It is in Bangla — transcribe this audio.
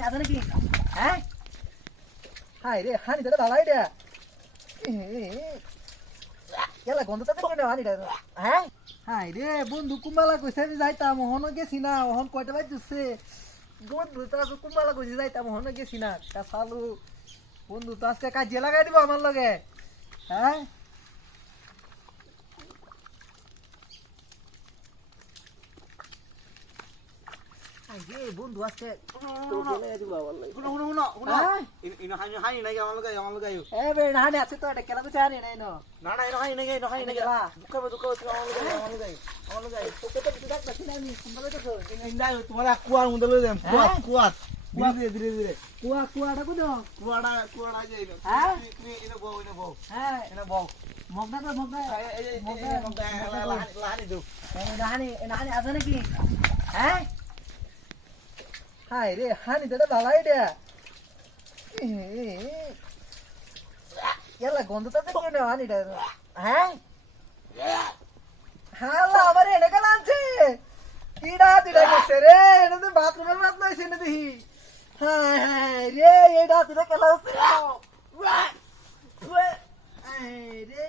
হানি আছে নাকি হ্যাঁ হাই রে হানি দাদা ভালাই রে কেলা গন্ধটা তো কেন হানি দাদা হ্যাঁ হাই রে বন্ধু কুম্বালা কইছে আমি যাইতাম ওহন গেছি না ওহন কয়টা বাজছে বন্ধু তো আজ কুম্বালা কইছে যাইতাম ওহন গেছি না তা চালু বন্ধু তো আজকে কাজে লাগাই দিব আমার লগে হ্যাঁ বন্ধু আজকে আছে তো এটা কেলা বুঝে আনি নাই কুয়ার মধ্যে লই যান কুয়ার ধীরে ধীরে ধীরে কুয়াটা কোন কুয়াটা যাই হ্যাঁ তুমি এনে বউ হ্যাঁ এনে বউ মগনা তো মগনা লাহানি দেও নাহানি আছে নাকি হ্যাঁ হাই রে হানি দাদা ভালাই রে এলা গন্ধটা তো কেন হানি হ্যাঁ হালা আবার এনে কেন আনছে কিডা দিডা গেছে রে এটা তো বাথরুমের মাত নইছে না দেখি হাই হাই রে এটা দিডা কেলা হচ্ছে হাই রে